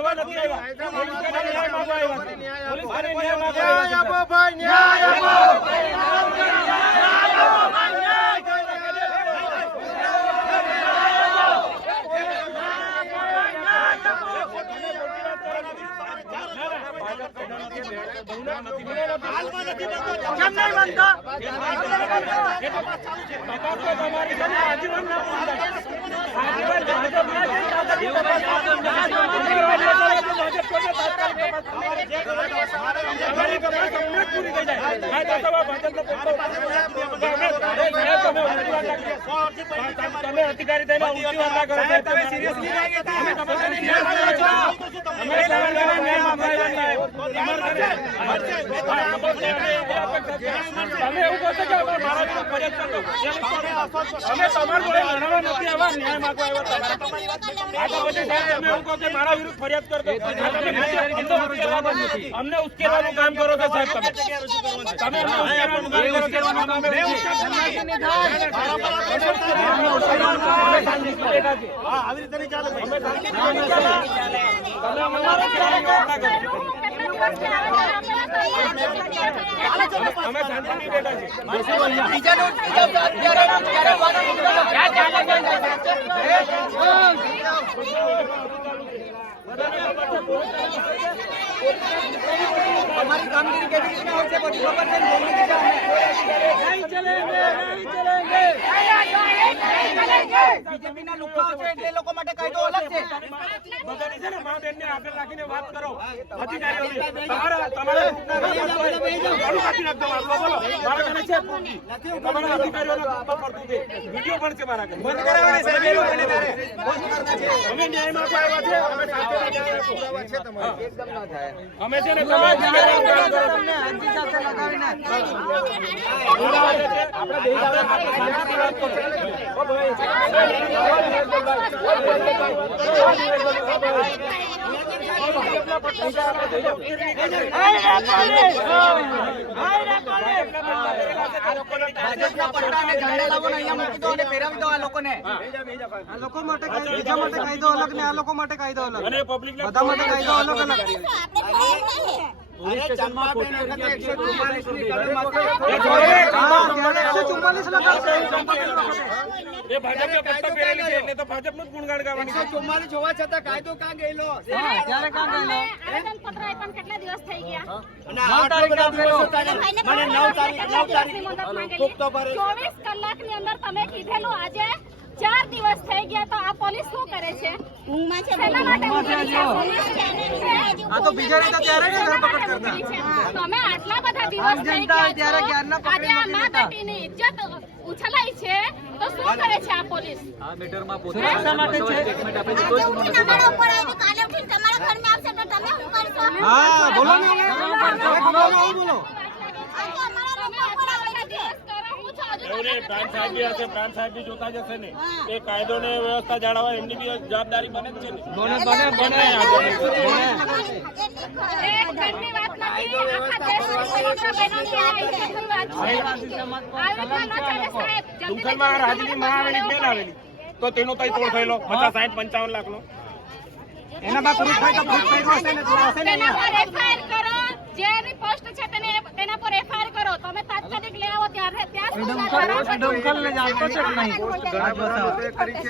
લડવા નથી આવ્યા, પોલીસ ન્યાય માંગવા આવ્યા છે, પોલીસ ન્યાય માંગવા ન્યાય આપો આવ્યા ભાઈ, ન્યાય આપો. તમે અધિકારી થઈને ઊંચી વાત ના કરો, તમે એવું કહો છો કે મારા વિરુદ્ધ ફરિયાદ કરજો, અમે તમારા જોડે લડવા નથી આવ્યા, ન્યાય માંગવા આવ્યા. તમે એવું કહો છો મારા વિરુદ્ધ ફરિયાદ કરજો, અમને ઉશ્કેરવાનું કામ કરો છો સાહેબ. તમે અમને ઉશ્કેરવાનું કામ કરો છો. આવી રીતે નહીં ચાલે. અમે શાંતિથી બેઠા हमारी कामगिरी के बीच में होते बड़ी खबर से बोलने की नहीं चलेंगे, नहीं चलेंगे, बीजेपी ना લુખા છે એટલે લોકો માટે કાયદો અલગ છે. બધાની છે ને મા બેન ને આગળ રાખીને વાત કરો. અધિકારીઓને તમારા વિડીયો પણ છે મારા ઘરે. બંધ કરાવવાની સાહેબ એ લોકોને તારે. અમે ન્યાય માંગવા આવ્યા છે, અમે શાંતિથી ન્યાય પુરાવા છે તમારે. અમે છે ને તમે તમને આજી સાથે લગાવીને આપણે બે શાંતિથી વાત કરશું. ઓ ભાઈ ભાજપના પટ્ટાને ઝંડા લાવો ને અહીંયા મૂકી દો અને પહેરાવી દો આ લોકોને. આ લોકો માટે બીજા માટે કાયદો અલગ ને આ લોકો માટે કાયદો અલગ, અને પબ્લિક બધા માટે કાયદો અલગ અલગ. એ ભાજપના પટ્ટા પહેરેલી છે એટલે તો ભાજપનું જ ગુણગાન ગાવાની છે. 44 હોવા છતાં કાયદો ક્યાં ગયેલો? ત્યારે કાં ગયેલો? આવેદનપત્ર આપ્યા કેટલા દિવસ થઈ ગયા? અને 8 તારીખે આપેલો. મને 9 તારીખ 24 કલાકની અંદર તમે કીધેલું આજે 4 દિવસ થઈ ગયા તો આ પોલીસ શું કરે છે? ઊંઘમાં છે. શેના માટે ઊંઘી છે? આ તો બીજા રીતે ત્યારે જ ધરપકડ કરતા. તમે આટલા બધા દિવસ થઈ ગયા ત્યારે ક્યારના આજે આ મા બેટીની ઇજ્જત ઉછલાઈ છે તો શું કરે છે આ પોલીસ? આ મેટરમાં પોતા માટે છે. તમારા ઉપર આવીને કાલે ઉઠીને તમારા ઘરમાં આવશે તો તમે શું કરશો? હા બોલો ને બોલો. પ્રાંત સાહેબ બી હશે, પ્રાંત સાહેબ બી જોતા જશે ને એ કાયદો ને વ્યવસ્થા જાળવવા એમની બી જવાબદારી બને જ છે ને. દુખલમાં રાજની માં આવેલી બેન આવેલી તો તેનો કઈ તોડ થયેલો 50, 60, 55 લાખ નો. એના બાદ પ્રૂફ થાય તો પ્રૂફ થઈ હશે ને હશે ને. તેના પર એફઆઈઆર કરો, જેની પોસ્ટ છે તેના પર એફઆઈઆર કરો. તમે તાત્કાલિક લઈ આવો ત્યારે ત્યાં ડમકલને જાણતો છે કે નહીં?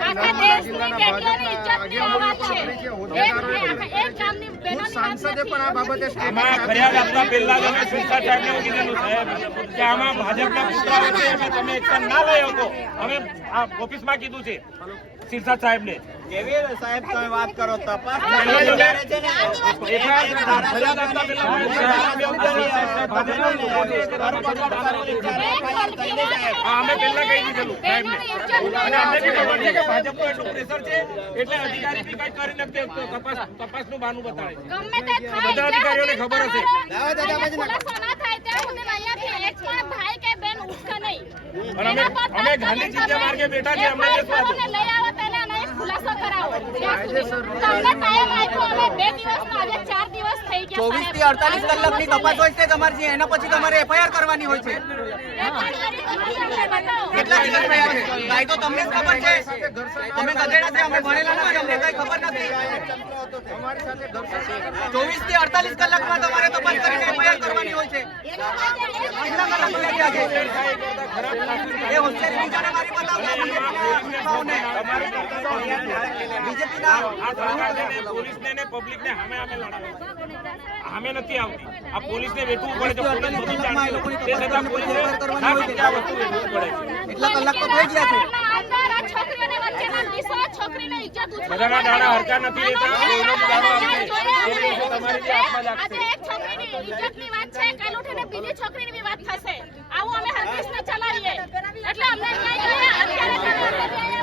આખા દેશની બેટીઓની ઇજ્જતની અવાજ છે. એક ગામની બહેનોની સાંસદે પણ આ બાબતે આમાં ફરિયાદ આપતા પહેલા જ અમે સુરતા સાહેબને એવું કીધેલું સાહેબ કે આમાં ભાજપના પુતળાઓ છે અમે તમે એક્શન ના લઈ શકો. અમે આ ઓફિસમાં કીધું છે સિરસાદ સાહેબને. કેવી સાહેબ તમે વાત કરો તપાસ ફરિયાદ આપતા પહેલા અમે પહેલા કહી દીધેલું સાહેબને. અને અમને બી ખબર છે કે ભાજપનું એટલું પ્રેશર છે એટલે અધિકારી બી કઈ કરી નથી તપાસનું બહાનું બતાવે છે. ગમે તે થાય બધા અધિકારીઓને ખબર હશે. ખુલાસો ના થાય ત્યાં સુધી અહીંયાથી એક પણ ભાઈ કે બેન ઉઠશે નહીં. અને અમે ગાંધીજી જે માર્ગે બેઠા છીએ અમને લઈ આવો તેને અને એક ખુલાસો કરાવો. તમને ટાઈમ આપ્યો અમે 2 દિવસનો આજે 4 દિવસ થઈ ગયા. 24 થી 48 કલાકની તપાસ હોય છે તમારી, એના પછી તમારે એફઆઈઆર કરવાની હોય છે. કેટલા દિવસ થયા છે? કાયદો તમને જ ખબર છે. અમે ગધેડા છે, અમે ભણેલા નથી, અમને કઈ ખબર નથી. 24 થી 48 કલાકમાં તમારે તપાસ કરીને FIR કરવાની હોય છે. કેટલા કલાક લાગ્યા છે? એ હોશિયારી બીજાને મારી બતાવજો. બીજેપીના આ સરકાર છે ને પોલીસને ને પબ્લિકને સામે લડાવે છે. સામે નથી આવતી. આ પોલીસને વેઠવું પડે છે. પોલીસ બધું જાણે છે. તે છતાં પોલીસને ના કે આ વસ્તુ વેઠવું પડે છે. એટલા કલાક તો થઈ ગયા છે. અંદર આ છોકરીઓને વચ્ચેના વિસો છોકરીને ઇજ્જત બધાના દાડા હરકા નથી લેતા. કોઈનો બી દાડો આવશે. એ દિવસે તમારી બી હાથમાં લાગશે. આજે એક છોકરીની ઇજ્જતની વાત છે, કાલ ઉઠીને બીજી છોકરીની બી વાત થશે. આવું અમે હરકિસને ચલાવીએ એટલે અમને ન્યાય જોઈએ. અત્યારે તમે